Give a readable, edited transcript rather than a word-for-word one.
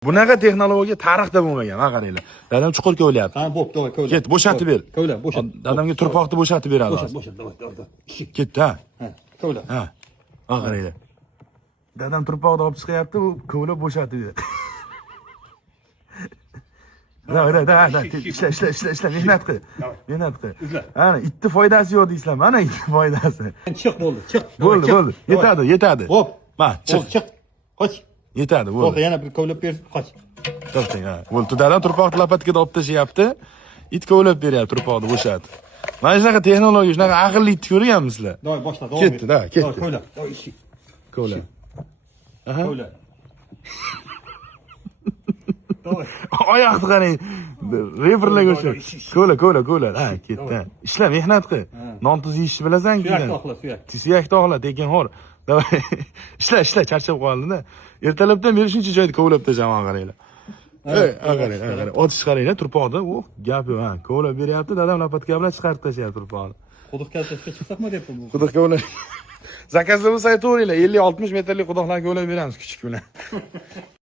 Bunaqa texnologiya tarixda bo'lmagan, ha qaranglar. Dadam chuqur kovlayapti. Ha, bo'pti, davay, kovla. Ket, bo'shatib ber. Kovla, bo'shat. Dadamga turpoqni bo'shatib beradi. Bo'shat, davay. Ketdi, ha. Ha, kovla. Ha. Ha qaranglar. Dadam turpoqni olib chiqyapti, u kovlab bo'shatib beradi. Da, ishla, mehnat qil. Mehnat qil. Ana, itni foydasi yo'q deysizlar. Mana itni foydasi. Chiq bo'ldi, chiq. Bo'ldi. Yetadi. Hop. Ma, chiq. Qoch. Yetadi, bo'ldi. Bo'ldi, yana bir kovlab ber, qoch. To'xtang, ha. Bo'ldi, dadam turpoqni lapatkada olib tashyapti. It kovlab beryapti turpoqni bo'shatib. Mana shunaqa texnologiya, shunaqa aqlli itni ko'rganmisizlar? Davay, boshla, davom et. Ketdi. Kovla. Davay, ishi. Kovla. Aha. Kovla. Davay. Oyoqni qarang. Reperlarga o'xshab. Kovla. Ha, ketdi. Ishla, mehnat qil. Non tuz yeyishni bilasan-ku. Suyak to'qla, suyak. Suyak to'qla, tekinxo'r. Davay. Ishla, charchab qoldin-da. Ertalabdan beri shuncha joyda kovlab tashaman qaranglar. Qarang. Otish qaranglar, turpoqda. Gap yo'q, ha. Kovlab beryapti, dadam lapatka bilan chiqarib tashlayapti turpoqni. Quduq kaltashga chiqsaqmi deb bu. Quduq kovlab. Zakazda bo'lsa aytaveringlar, 50-60 metrlik quduqlarga kovlab beramiz kichik bilan.